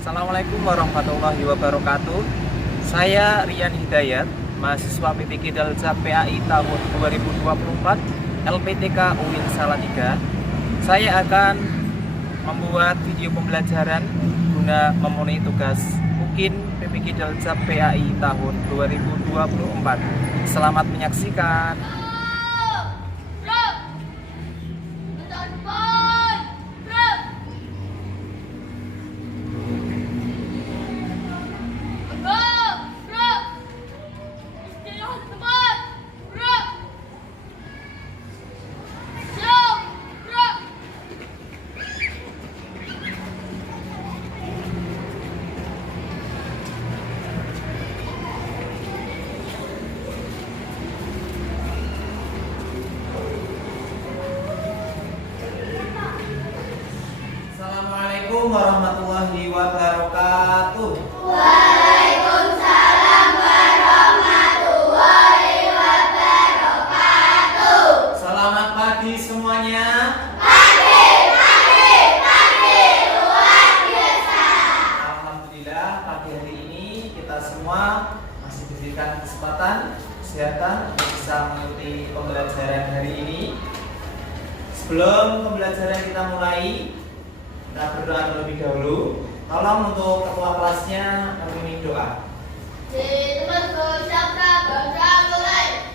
Assalamualaikum warahmatullahi wabarakatuh. Saya Rian Hidayat, mahasiswa PPG Dalzab PAI tahun 2024 LPTK UIN Salatiga. Saya akan membuat video pembelajaran guna memenuhi tugas UKIN PPG Dalzab PAI tahun 2024. Selamat menyaksikan. Assalamualaikum warahmatullahi wabarakatuh. Waalaikumsalam warahmatullahi wabarakatuh. Selamat pagi semuanya. Pagi, luar biasa. Alhamdulillah pagi hari ini kita semua masih diberikan kesempatan kesehatan untuk bisa mengikuti pembelajaran hari ini. Sebelum pembelajaran kita mulai, kita berdoa terlebih dahulu. Tolong untuk ketua kelasnya mengiringi doa. Di tempat siapa bangsa mulai.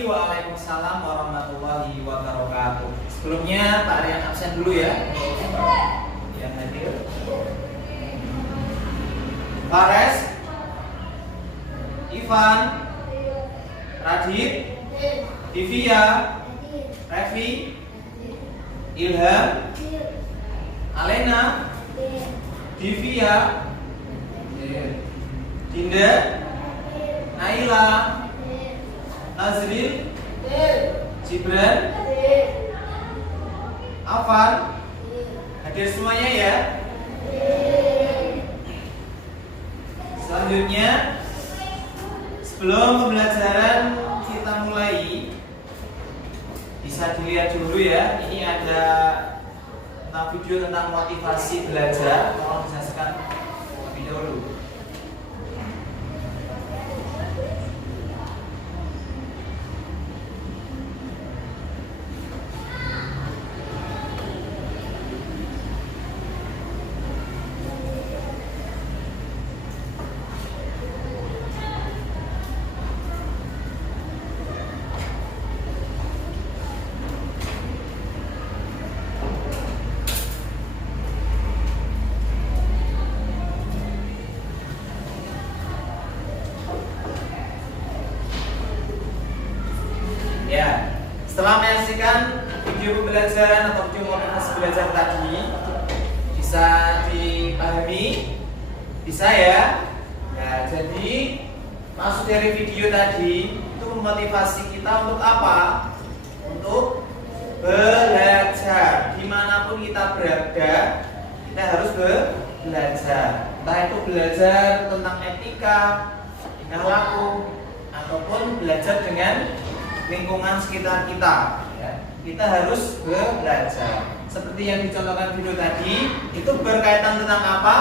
Waalaikumsalam warahmatullahi wabarakatuh. Sebelumnya Pak Rian absen dulu ya. Yang hadir Fares, Ivan, Radit, Divya, Revi, Ilham, Alena, Divya, Dinda, Naila, Azril, Gibran, Afan, hadir semuanya ya. Selanjutnya, sebelum pembelajaran kita mulai, bisa dilihat dulu ya. Ini ada tentang video tentang motivasi belajar. Tolong disaksikan terlebih dahulu. Ya, setelah menyaksikan video pembelajaran atau video motivasi belajar tadi, bisa dipahami, bisa ya. Ya, jadi maksud dari video tadi itu memotivasi kita untuk apa? Untuk belajar. Dimanapun kita berada, kita harus belajar. Entah itu belajar tentang etika, tingkah laku, ataupun belajar dengan lingkungan sekitar kita, ya. kita harus belajar. Seperti yang dicontohkan video tadi, itu berkaitan tentang apa?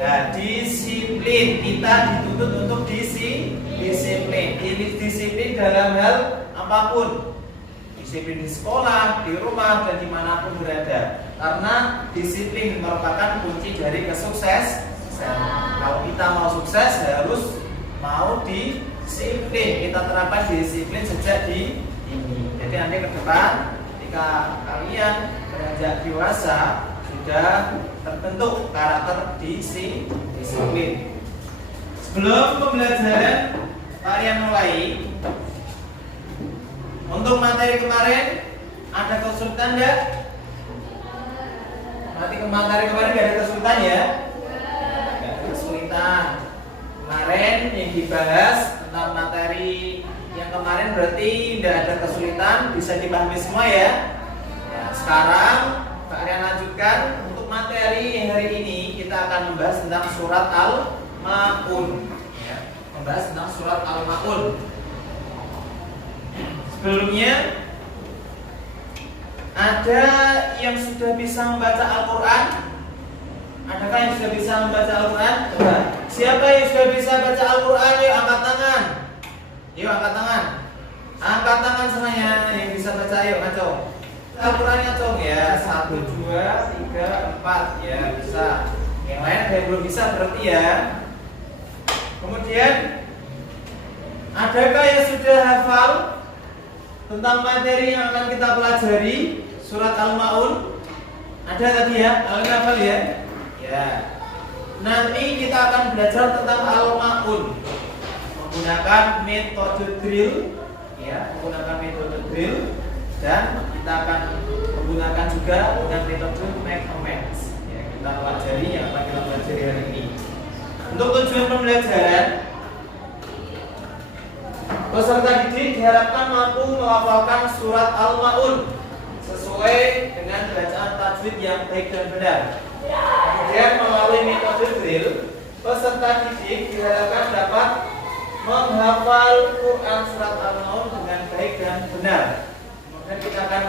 Nah, disiplin. Kita dituntut untuk disiplin. Disiplin dalam hal apapun. Disiplin di sekolah, di rumah, dan dimanapun berada. Karena disiplin merupakan kunci dari kesuksesan. Kalau kita mau sukses harus mau disiplin. Kita terapkan disiplin sejak di ini. Jadi nanti ke depan ketika kalian beranjak dewasa sudah terbentuk karakter disiplin. Sebelum pembelajaran kalian mulai, untuk materi kemarin ada kesulitan enggak? Nanti materi kemarin enggak ada kesulitan ya? Enggak ada kesulitan. Kemarin yang dibahas tentang materi yang kemarin berarti tidak ada kesulitan, bisa dipahami semua ya. Nah, sekarang kalian lanjutkan untuk materi hari ini kita akan membahas tentang surat Al-Maun. Ya, membahas tentang surat Al-Maun. Sebelumnya ada yang sudah bisa membaca Al-Quran? Adakah yang sudah bisa membaca Al-Quran? Coba. Siapa yang sudah bisa baca Al-Quran? Yuk angkat tangan. Yuk angkat tangan. Angkat tangan semuanya yang bisa baca. Yuk ngacung. Al-Qurannya ngacung ya. 1, 2, 3, 4 ya bisa. Yang lain ada yang belum bisa berarti ya. Kemudian adakah yang sudah hafal tentang materi yang akan kita pelajari surat Al-Maun? Ada tadi ya? Kalian hafal ya? Ya. Nanti kita akan belajar tentang Al-Maun menggunakan metode drill, ya, menggunakan metode drill, dan kita akan menggunakan juga dengan metode make a match. Ya, kita pelajari yang akan kita pelajari hari ini. Untuk tujuan pembelajaran, peserta didik diharapkan mampu melafalkan surat Al-Maun sesuai dengan bacaan tajwid yang baik dan benar. Kemudian melalui metode drill, peserta didik diharapkan dapat menghafal Quran surat Al-Maun dengan baik dan benar. Kemudian kita akan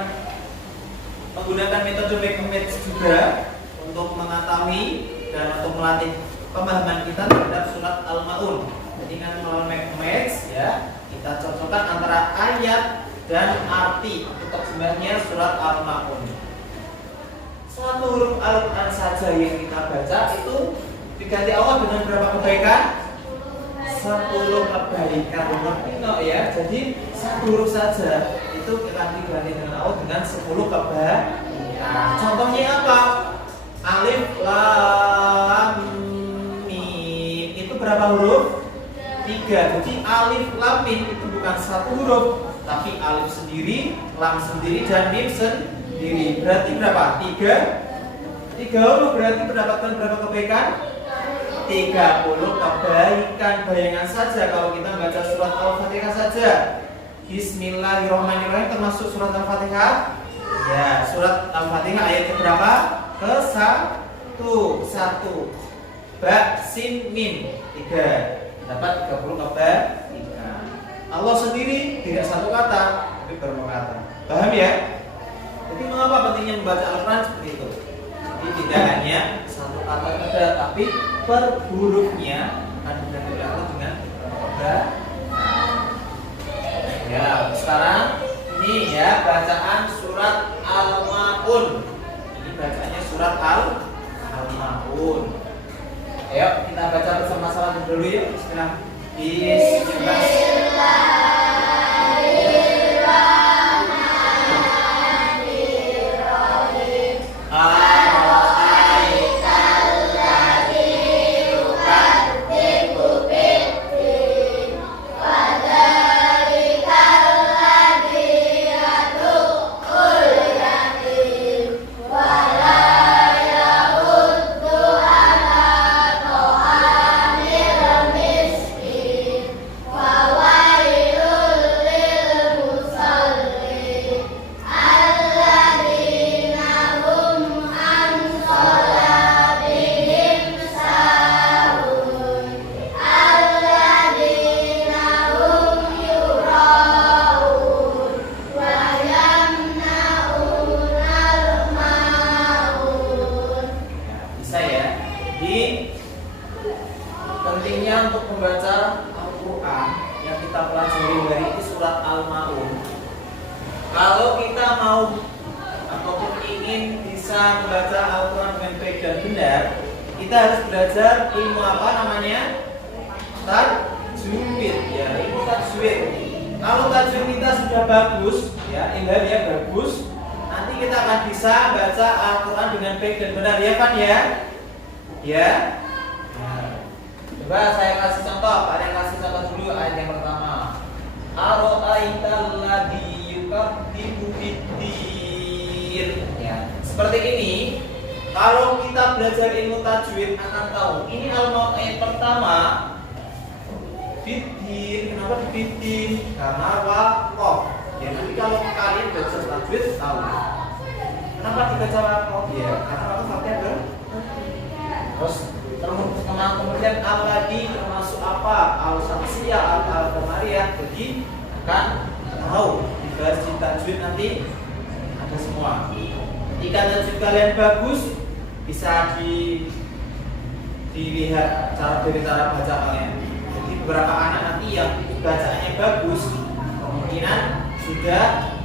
menggunakan metode make a match juga untuk mengetahui dan untuk melatih pemahaman kita terhadap surat Al-Maun. Jadi nanti melalui make a match ya, kita cocokkan antara ayat dan arti untuk sebenarnya surat Al-Maun. Satu huruf Al-Quran saja yang kita baca itu diganti Allah dengan berapa kebaikan? 10 kebaikan. Ya, jadi satu huruf saja itu akan diganti dengan Allah dengan 10 kebaikan. Contohnya apa? Alif Lam Mim itu berapa huruf? 3. Jadi alif lam mim itu bukan satu huruf, tapi alif sendiri, lam sendiri, dan mim sendiri. Berarti berapa? 3 huruf berarti mendapatkan berapa kebaikan? 30 kebaikan. Bayangan saja kalau kita baca surat Al-Fatihah saja. Bismillahirrahmanirrahim termasuk surat Al-Fatihah. Ya, surat Al-Fatihah ayat berapa? Ke-1. Ba, sin, mim 3. Dapat 30 kebaikan. Allah sendiri tidak satu kata, tapi beberapa kata. Paham ya? Jadi mengapa pentingnya membaca Al-Quran seperti itu? Jadi tidak hanya satu kata saja, tapi per hurufnya akan diganti Allah dengan kebaikan. Ya, sekarang ini ya bacaan surat Al-Maun. Ini bacanya surat Al-Maun. Ayo kita baca bersama-sama dulu ya. Bismillah. Wa surat Al-Maun, kalau kita mau ataupun ingin bisa membaca Al-Quran dengan baik dan benar, kita harus belajar ilmu apa namanya? Tajwid, ya, ilmu tajwid. Kalau tajwid kita sudah bagus, ya, indah ya, bagus, nanti kita akan bisa baca Al-Quran dengan baik dan benar, ya kan ya? Ya. Coba saya kasih contoh, ada yang kasih contoh dulu ayat yang pertama. Ara'aital ladzi yukadzibu biddin. Ya, seperti ini. Kalau kita belajar ilmu tajwid akan tahu. Ini Al-Maun ayat pertama. Biddin, kenapa biddin? Karena waqaf. Ya, nanti kalau kalian belajar tajwid tahu. Kenapa dibaca waqaf? Ya, karena waqaf artinya ber. Terus kemudian al-ladzi termasuk apa? Al-Samsiyah, Al-Qamariyah. Jadi akan tahu dibahas di tajwid nanti ada semua. Jika tajwid kalian bagus, bisa dilihat dari cara baca kalian. Jadi beberapa anak nanti yang bacaannya bagus, kemungkinan sudah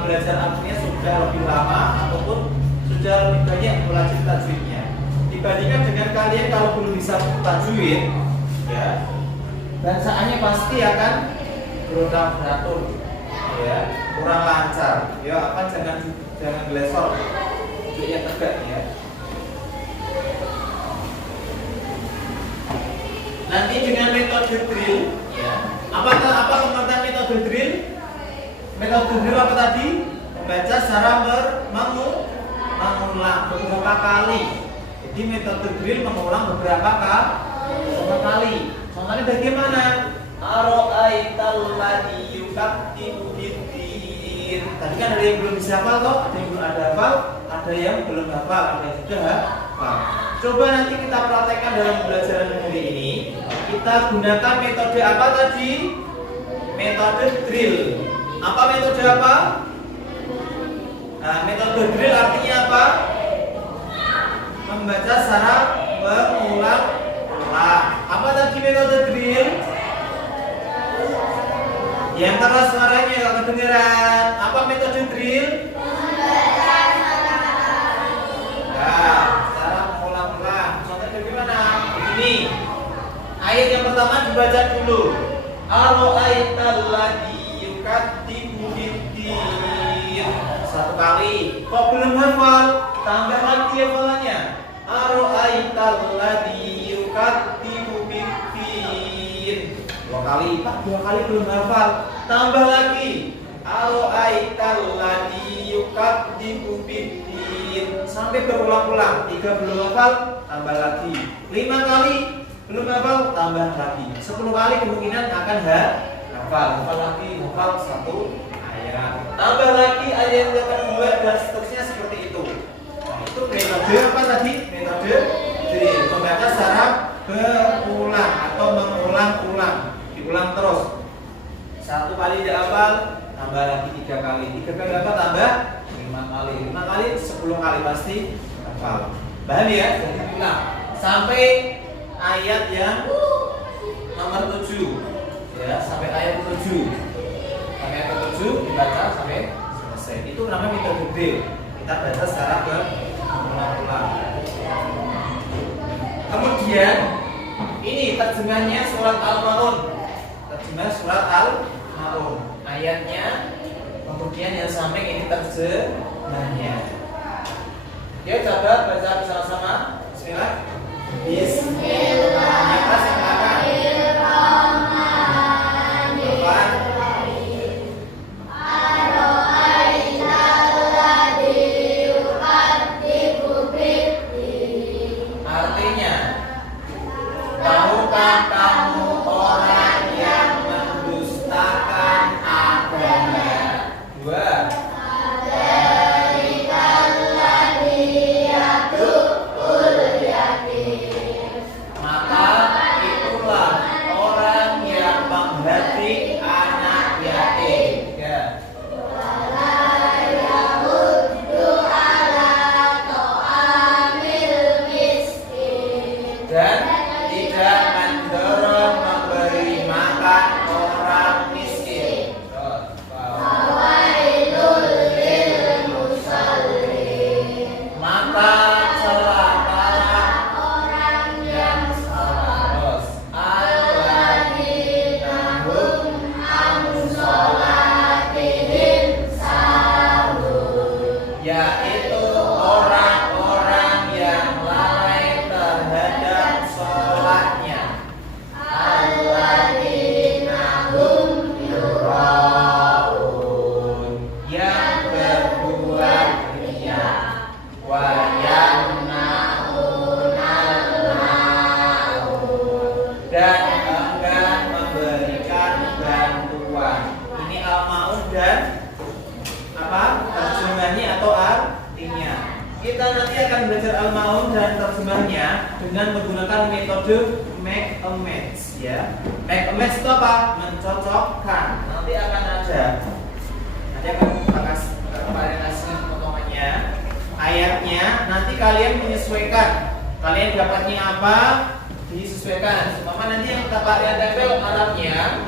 belajar artinya sudah lebih lama ataupun sudah lebih banyak belajar tajwidnya. Dibandingkan dengan kalian kalau belum bisa tajwid, ya, bacaannya pasti akan berulang beratur, ya, kurang lancar. Ya, apa jangan glesor, yang tegak, ya. Nanti dengan metode drill, ya. Apa pengertian metode drill? Metode drill apa tadi? Membaca secara mengulang beberapa kali. Jadi metode drill mengulang beberapa kali. Contohnya bagaimana? Ara'aital ladzi yukadzibu biddin. Tadi kan ada yang belum bisa hafal toh, ada yang belum ada hafal, ada yang belum hafal, ada yang sudah hafal. Coba nanti kita praktekkan dalam pembelajaran hari ini. Kita gunakan metode apa tadi? Metode drill. Apa metode apa? Nah, metode drill artinya apa? Membaca secara mengulang-ulang. Apa tadi metode drill? Yang keras suaranya gak kedengeran. Apa metode drill? Nah, secara mengulang-ulang. Contohnya bagaimana? Ini ayat yang pertama dibaca dulu. Ara'aital ladzi yukadzibu biddin. Satu kali. Kok belum hafal? Tambah lagi hafalannya. Ara'aital ladzi yukadzibu biddin. Dua kali, Pak, dua kali belum hafal. Tambah lagi. Ara'aital ladzi yukadzibu biddin. Sampai berulang-ulang. 3 belum hafal, tambah lagi. 5 kali belum hafal, tambah lagi. 10 kali kemungkinan akan hafal. Hafal lagi, hafal 1 ayat. Tambah lagi ayat yang kedua dan seterusnya seperti itu. Nah, itu metode apa tadi? Metode drill. Membaca secara berulang atau mengulang-ulang. Diulang terus. 1 kali tidak hafal, tambah lagi 3 kali. 3 kali hafal, tambah 5 kali. 5 kali 10 kali pasti hafal. Paham ya? Jadi diulang sampai ayat yang nomor 7. Ya, sampai ayat 7. Sampai ayat 7 dibaca sampai selesai. Itu namanya metode drill. Kita baca secara berulang-ulang. Kemudian ini terjemahnya surat Al-Maun. Terjemah surat Al-Maun. Ayatnya, kemudian yang samping ini terjemahnya. Ya, coba baca bersama-sama. Bismillah. Artinya, tahukah kamu orang yang mendustakan agama? 2. belajar Al-Maun dan terjemahnya dengan menggunakan metode make a match ya. Make a match itu apa? Mencocokkan. Nanti akan ada kalian kasih potongannya ayatnya. Nanti kalian menyesuaikan. Kalian dapatnya apa? Disesuaikan. Umpama nanti yang kalian tempel Arabnya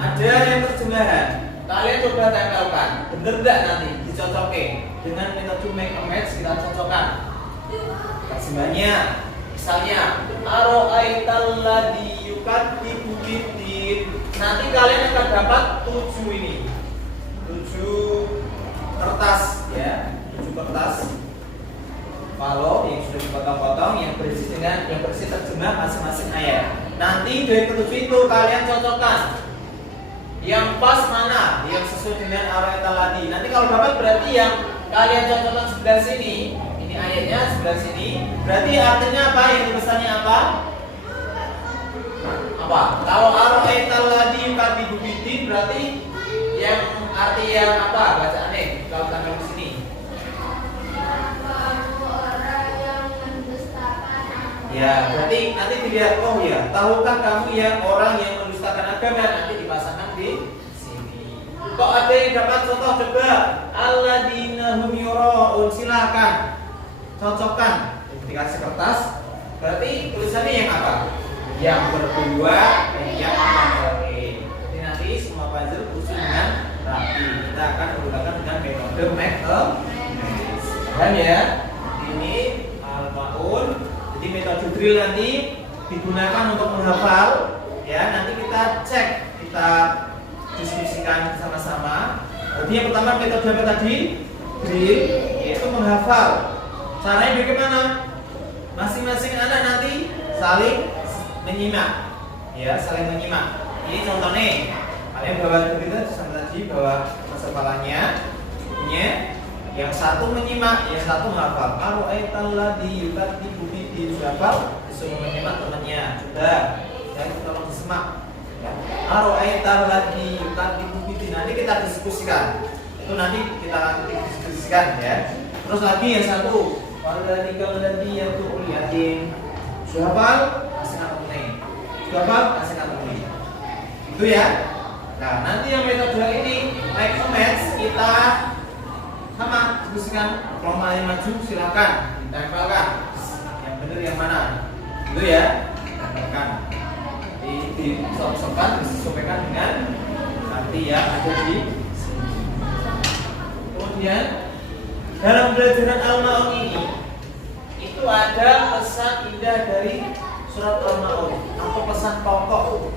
ada yang terjemahan. Kalian coba tempelkan, bener enggak nanti dicocokin dengan metode make a match kita cocokkan. Terjemahannya, misalnya aro'aital ladzi yukadzibu biddin. Nanti kalian akan dapat 7 ini. 7 kertas ya, 7 kertas. Kalau yang sudah dipotong-potong yang berisi terjemah masing-masing ayat. Nanti dari ketujuh itu kalian cocokkan. Yang pas mana? Yang sesuai dengan aro'aital ladzi. Nanti kalau dapat berarti yang kalian cocokkan sebelah sini. Ini ayatnya sebelah sini. Berarti artinya apa? Yang tulisannya apa? Apa? Kalau aro'aital ladzi yukadzibu biddin berarti yang arti yang apa? Bacaannya kalau tampil di sini. Ya, berarti nanti dilihat, oh ya, tahukah kamu ya orang yang mendustakan agama, nanti dipasangkan di sini. Kok ada yang dapat contoh coba? Alladzina hum yura'un, silakan cocokkan. Dikasih kertas, berarti tulisannya yang apa? Yang berdua dan yang membagi. Jadi nanti semua puzzle usul dengan rapi. Kita akan menggunakan dengan metode make a match. Paham ya? Ini Al-Maun. Jadi metode drill nanti digunakan untuk menghafal ya. Nanti kita cek, kita diskusikan sama-sama. Jadi yang pertama metode apa tadi? Drill, yaitu menghafal. Caranya bagaimana? Masing-masing anak nanti saling menyimak ya, saling menyimak. Ini contohnya kalian bawa itu sama tadi, bawa hafalannya yang satu menyimak, yang satu menghafal. Aro'aital ladzi yukadzibu biddin, hafal, disuruh menyimak temannya. Sudah, saya tolong disimak. Ya. Aro'aital ladzi yukadzibu biddin. Nanti kita diskusikan. Itu nanti kita diskusikan ya. Terus lagi yang satu, walladzika ladzi yatu'ul yatim. Sudah hafal? Kasih kata kuning. Sudah hafal? Kasih kata kuning. Itu ya. Nah, nanti yang metode ini make a match kita sama diskusikan. Kalau mau maju silakan ditempelkan. Yang benar yang mana? Itu ya. Tempelkan. Disesuaikan dengan arti yang ada di sini. Kemudian dalam pelajaran Al-Maun ini itu ada pesan indah dari surat Al-Maun. Apa pesan pokok?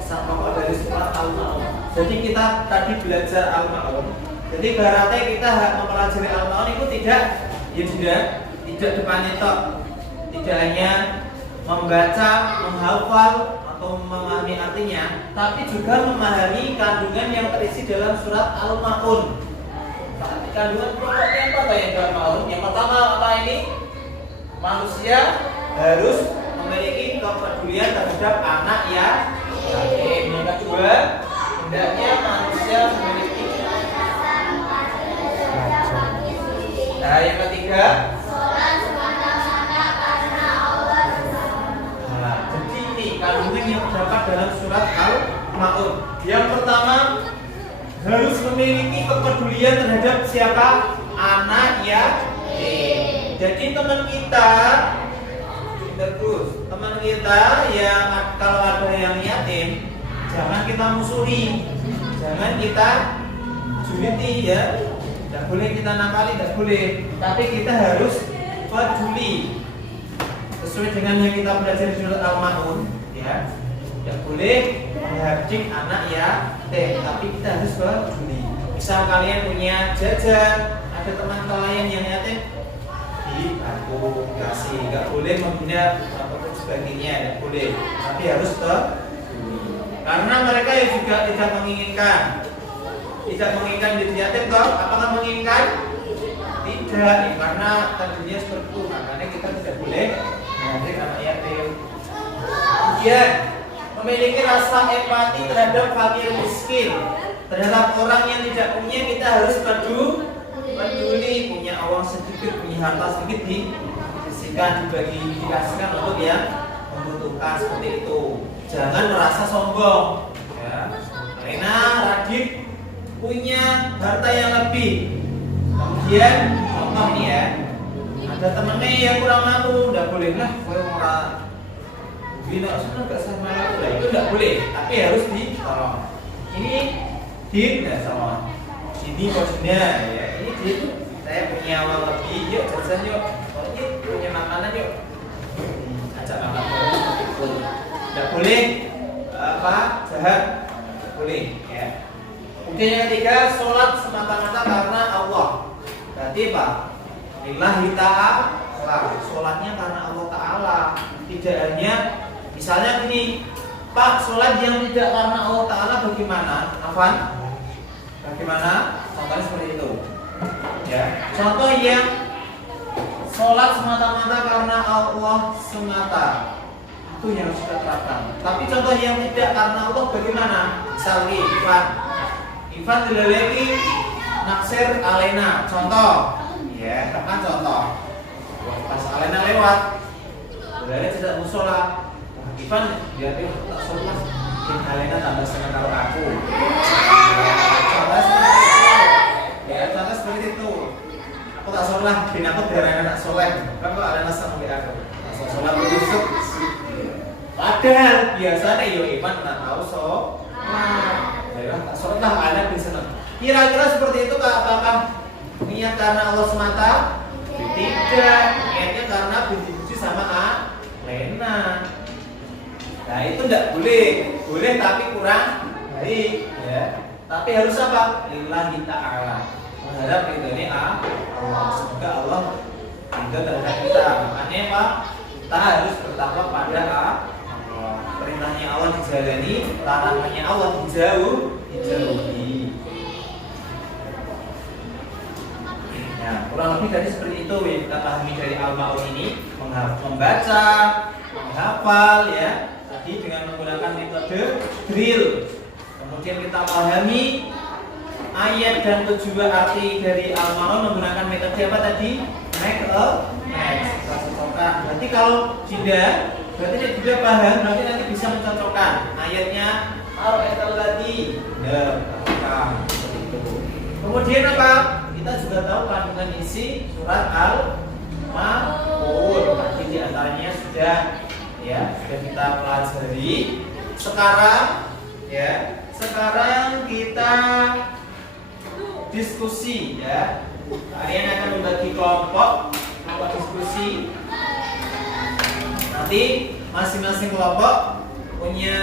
Pesan pokok dari surat Al-Maun. Jadi kita tadi belajar Al-Maun. Jadi berarti kita mempelajari Al-Maun itu tidak depannya tok. Tidak hanya membaca, menghafal atau memahami artinya, tapi juga memahami kandungan yang terisi dalam surat Al-Maun. Kandungan pokoknya apa yang dalam Al-Maun? Yang pertama apa ini? Manusia harus memiliki kepedulian terhadap anak yatim. Yang kedua, hendaknya manusia memiliki. Nah, yang ketiga, jadi ini kandungan yang terdapat dalam surat Al-Maun. Yang pertama, harus memiliki kepedulian terhadap siapa? Anak yatim. Jadi teman kita, teman kita yang kalau ada yang yatim, jangan kita musuhi, jangan kita juliti ya. Tidak boleh kita nakali, tidak boleh. Tapi kita harus peduli sesuai dengan yang kita belajar di surat Al-Maun ya. Tidak boleh menghardik anak yatim, tapi kita harus peduli. Misal kalian punya jajan, ada teman kalian yang yatim, dibantu, dikasih. Tidak boleh membina apapun sebagainya, tidak boleh. Tapi harus peduli. Karena mereka yang juga tidak menginginkan hidup yatim toh, apakah menginginkan? Tidak, karena tentunya seperti itu. Makanya kita tidak boleh menghardik anak yatim. Kemudian memiliki rasa empati terhadap fakir miskin, terhadap orang yang tidak punya kita harus peduli. peduli, punya uang sedikit, punya harta sedikit dikasihkan, dikasihkan untuk yang membutuhkan, seperti itu. Jangan merasa sombong, ya. Karena Radit punya harta yang lebih. Kemudian contoh nih ya, ada temennya yang kurang mampu, tidak boleh lah, kalau orang bina sudah nggak sama lah, itu tidak boleh, tapi harus ditolong. Ini din, ya sama. Ini bosnya, ya. Ini din, saya punya uang lebih, yuk jajan yuk. Oh, ini punya makanan yuk. Ajak makan bareng. Tidak boleh jahat, tidak boleh, ya. Kemudian yang ketiga, sholat semata-mata karena Allah. Berarti apa? Lillahi ta'ala. Sholatnya karena Allah Ta'ala. Tidak hanya, misalnya gini, Pak, sholat yang tidak karena Allah Ta'ala bagaimana? Afan? Bagaimana? Contohnya seperti itu. Ya. Contoh yang sholat semata-mata karena Allah semata, itu yang harus kita terapkan. Tapi contoh yang tidak karena Allah bagaimana? Misalnya Ivan dileleki naksir Alena. Contoh, ya, kan contoh. Pas Alena lewat, dileleki tidak musola. Ivan dia tak sholat, Alena tambah senang kalau aku. Ya, contoh seperti itu. Aku tak sholat, bin aku biar Alena tak sholat. Kan kok Alena sama aku. Langsung sholat berusuk. Padahal biasanya yo Ivan tak tahu tak sholat Alena bin senang. Kira-kira seperti itu apakah niat karena Allah semata? Tidak, niatnya karena benci-benci sama Alena. Nah itu tidak boleh, boleh tapi kurang baik, ya. Tapi harus apa? Lillahi ta'ala, mengharap ridhonya Allah. Semoga Allah ridho terhadap kita. Makanya apa? Kita harus bertakwa pada Allah. Perintahnya Allah dijalani, larangannya Allah dijauhi. Nah, kurang lebih tadi seperti itu yang kita pahami dari Al-Ma'un ini, membaca, menghafal, ya. Tadi dengan menggunakan metode drill. Kemudian kita pahami ayat dan tujuan arti dari Al-Ma'un menggunakan metode apa tadi? Make a match. Kita cocokkan. Berarti kalau tidak, berarti dia tidak paham, berarti nanti bisa mencocokkan ayatnya al-ayatul ladzi. Kemudian apa? Kita juga tahu kandungan isi surat Al-Ma'un. Tadi di antaranya sudah kita pelajari. Sekarang kita diskusi, ya. Kalian akan membagi kelompok diskusi. Nanti masing-masing kelompok punya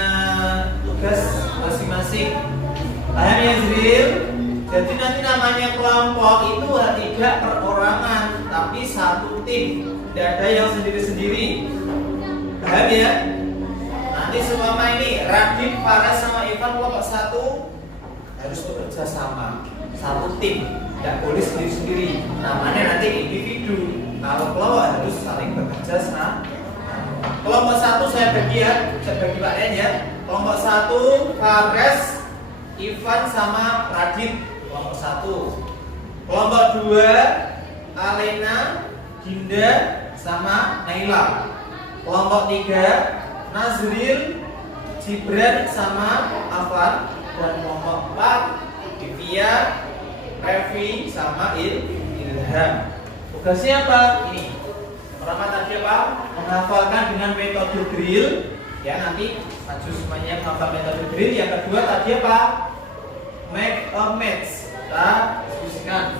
tugas masing-masing. Paham ya, Zril? Jadi nanti namanya kelompok itu tidak perorangan, tapi satu tim. Tidak ada yang sendiri-sendiri. Paham ya? Nanti semua ini Radit, Faras sama Ivan kelompok satu harus bekerja sama, satu tim. Tidak boleh sendiri-sendiri. Namanya nanti individu. Kalau kelompok harus saling bekerja sama. Kelompok satu saya bagi Pak Den ya. Kelompok satu Faras, Ivan sama Radit. Kelompok satu. Kelompok dua Alena, Dinda sama Naila. Kelompok tiga Nazril, Gibran sama Afan. Dan kelompok empat Divya, Revi sama Ilham. Tugasnya apa? Ini. Pertama tadi apa? Menghafalkan dengan metode drill. Ya, nanti maju semuanya menghafal metode drill. Yang kedua tadi apa? Make a match. Kita diskusikan.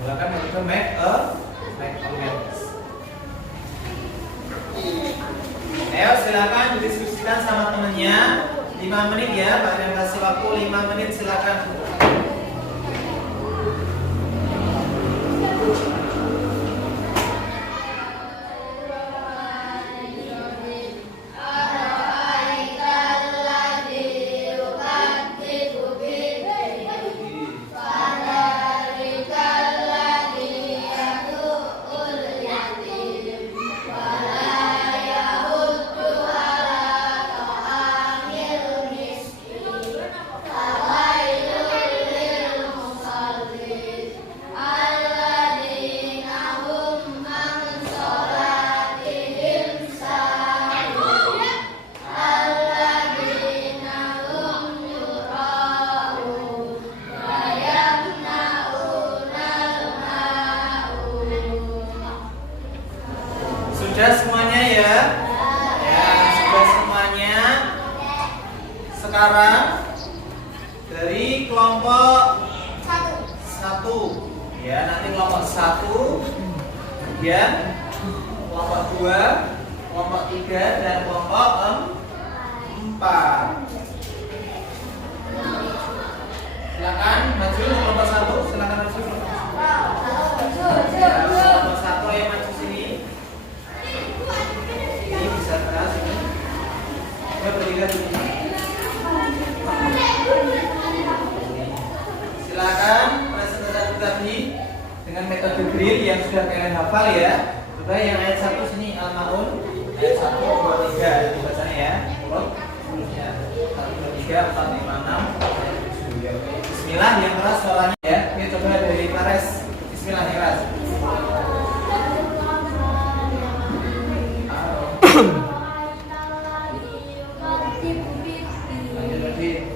Menggunakan metode make a match. Ayo silakan didiskusikan sama temennya. 5 menit ya, Pak yang kasih waktu 5 menit silakan. dari kelompok Satu. 1. Ya, nanti kelompok 1, kemudian kelompok 2, kelompok 3 dan kelompok 4. Silakan maju kelompok 1, silakan maju. Ya, kelompok 1 yang maju sini. Ini bisa keras ini. Ya, bertiga di sini. Silakan presentasi tadi dengan metode drill yang sudah kalian hafal ya. Coba yang ayat 1 sini Al-Maun ayat 1, 2, 3 dibacanya ya. Urut seterusnya 1, 2, 3, 4, 5, 6 ayat 7 ya. Bismillah yang keras suaranya ya. Oke, coba dari Fares. Bismillah yang keras. Lanjut lagi.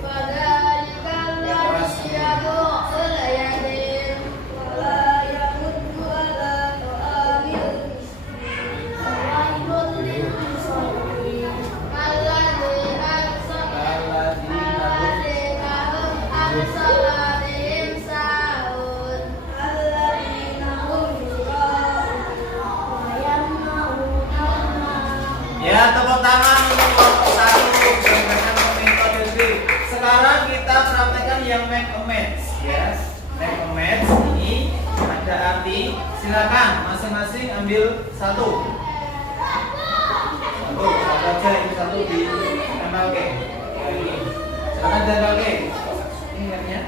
Ya, tepuk tangan untuk kelompok 1 berdasarkan metode drill. Sekarang kita praktekkan yang make a match ya. Make a match ini ada arti silakan masing-masing ambil satu aja ini satu di tempel ke. Ini silakan tempel ke. Ini lihatnya.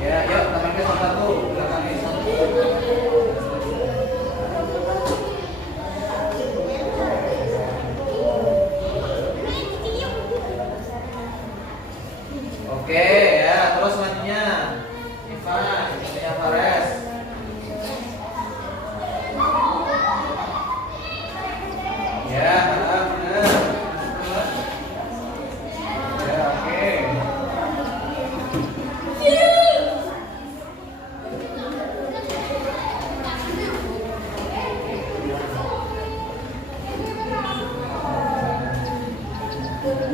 Ya, yuk tempel ke satu, belakang ke satu. Oke ya, terus selanjutnya Ivan, selanjutnya Fares. Ya, benar. Ya, oke.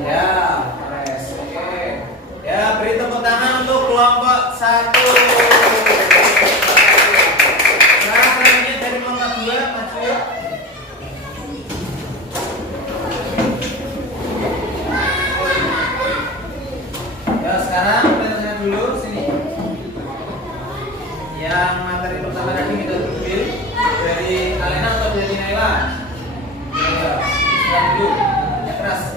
Ya, Fares. Oke. Ya, beri tepuk tangan untuk kelompok 1. Nah, selanjutnya dari kelompok 2 maju yuk. Ya, sekarang presentasinya dulu sini. Yang materi pertama tadi kita ambil dari Alena atau dari Naila? Ya, silakan dulu. Ya, keras.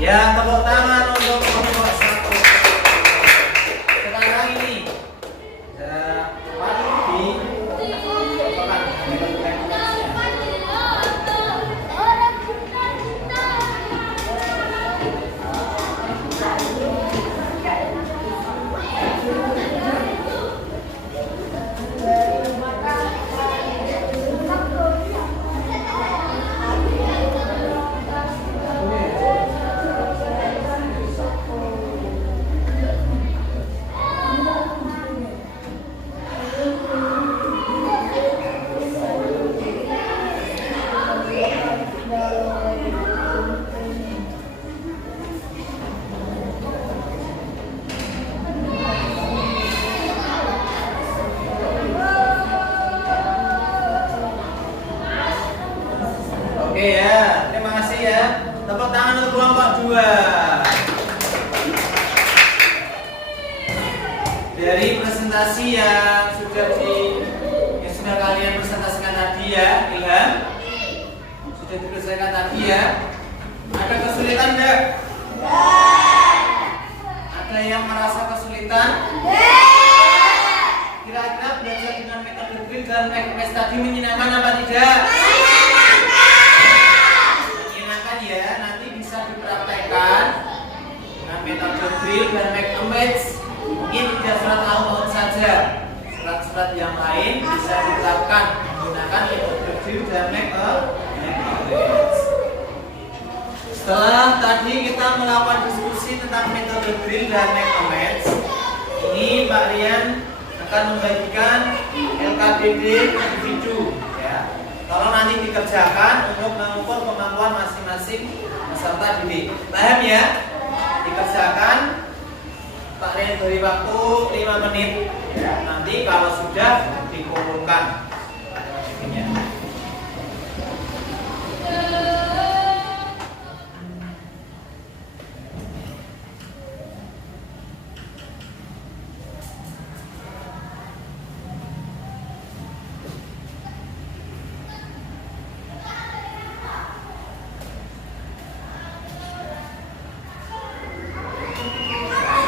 Ya, tepuk tangan untuk kelompok 1. Sekarang ini Oke ya, terima kasih ya. Tepuk tangan untuk kelompok 2. Dari presentasi yang sudah kalian presentasikan tadi ya, Ilham, sudah dipresentasikan tadi ya. Ada kesulitan enggak? Ada yang merasa kesulitan? Kira-kira belajar dengan metode drill dan teknik tadi menyenangkan apa tidak? Menyenangkan ya, nanti bisa dipraktekkan drill dan make a match mungkin tidak surat al-maun saja, surat-surat yang lain bisa diterapkan menggunakan metode drill dan make a match. Setelah tadi kita melakukan diskusi tentang metode drill dan make a match, ini Pak Rian akan membagikan LKPD individu ya. Tolong nanti dikerjakan untuk mengukur kemampuan masing-masing peserta didik. Paham ya? Dikerjakan. Pak Rian beri waktu 5 menit ya. Nanti kalau sudah dikumpulkan.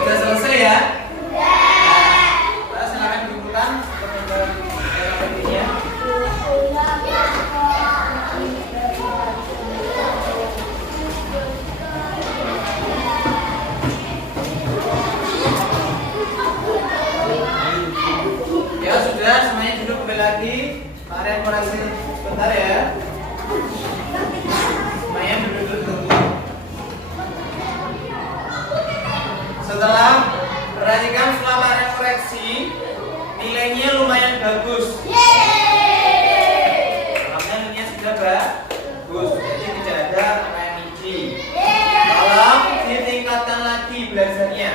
Sudah selesai ya? Sudah. Silakan dikumpulkan LKPD-nya. Ya sudah, semuanya duduk kembali lagi. Pak Rian koreksi sebentar ya. Semuanya duduk tunggu. Setelah perhatikan setelah Pak Rian koreksi, nilainya lumayan bagus. Nilainya sudah bagus, jadi tidak ada remedi. Tolong ditingkatkan lagi belajarnya,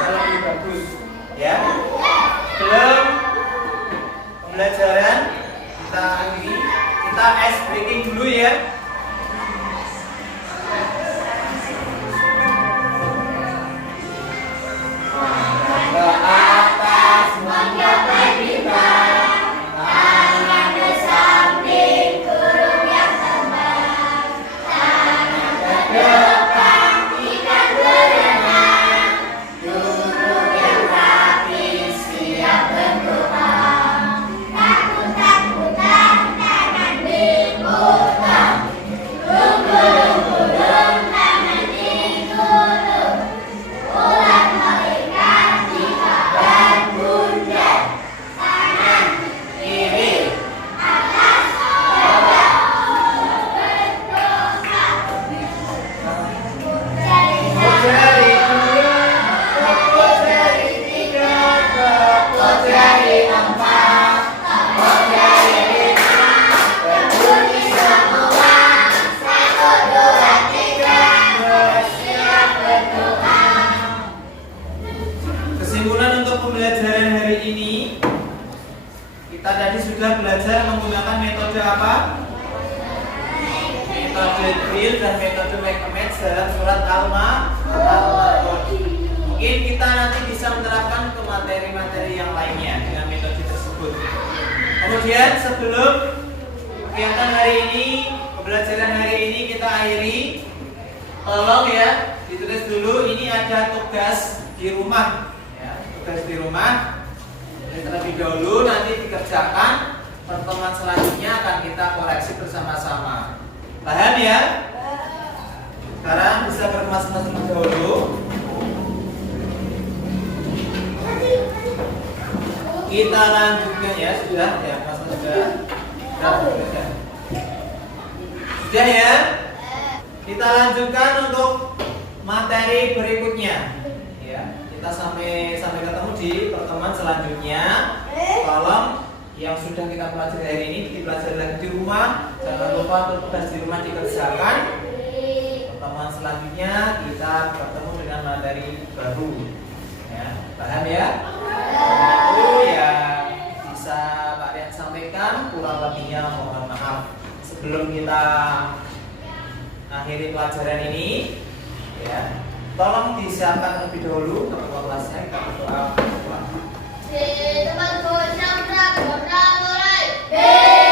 kalau lebih bagus, ya. Belum pembelajaran kita akhiri, kita ice breaking dulu ya. Ke atas mencapai kita, tangan ke samping, turun yang terbang, tangan ke depan, ikan berenang, duduk yang rapi, siap berdoa, takut-takutan, tangan diputar, lunggu-lunggu-lung, tangan dikulung, ulang melingkar, jika berbundar, tangan kiri, atas, bawah, berdoa, jari dua, tepuk jari tiga, tepuk jari empat, tepuk jari lima, berbunyi semua, 1, 2, 3, bersiap berdoa. Kesimpulan untuk pembelajaran hari ini, kita tadi sudah belajar menggunakan metode apa? Metode drill dan metode make a match dalam surat Al-Maun. Mungkin kita nanti bisa menerapkan ke materi-materi yang lainnya dengan metode tersebut. Kemudian sebelum kegiatan hari ini, pembelajaran hari ini kita akhiri, tolong ya ditulis dulu, ini ada tugas di rumah ya, tugas di rumah. Ini terlebih dahulu nanti dikerjakan, pertemuan selanjutnya akan kita koreksi bersama-sama. Paham ya? Sekarang bisa bermasing-masing dahulu. Kita lanjutkan ya, sudah ya, Mas sudah. Sudah ya? Kita lanjutkan untuk materi berikutnya. Ya, kita sampai ketemu di pertemuan selanjutnya. Tolong yang sudah kita pelajari hari ini dipelajari lagi di rumah. Jangan lupa untuk tugas di rumah dikerjakan. Pertemuan selanjutnya kita bertemu dengan materi baru. Ya, paham ya? Itu yang bisa Pak Rian sampaikan, kurang lebihnya mohon maaf. Sebelum kita akhiri pelajaran ini, ya, tolong disiapkan terlebih dahulu ketua kelasnya, kita berdoa. Di tempat goyang, mulai.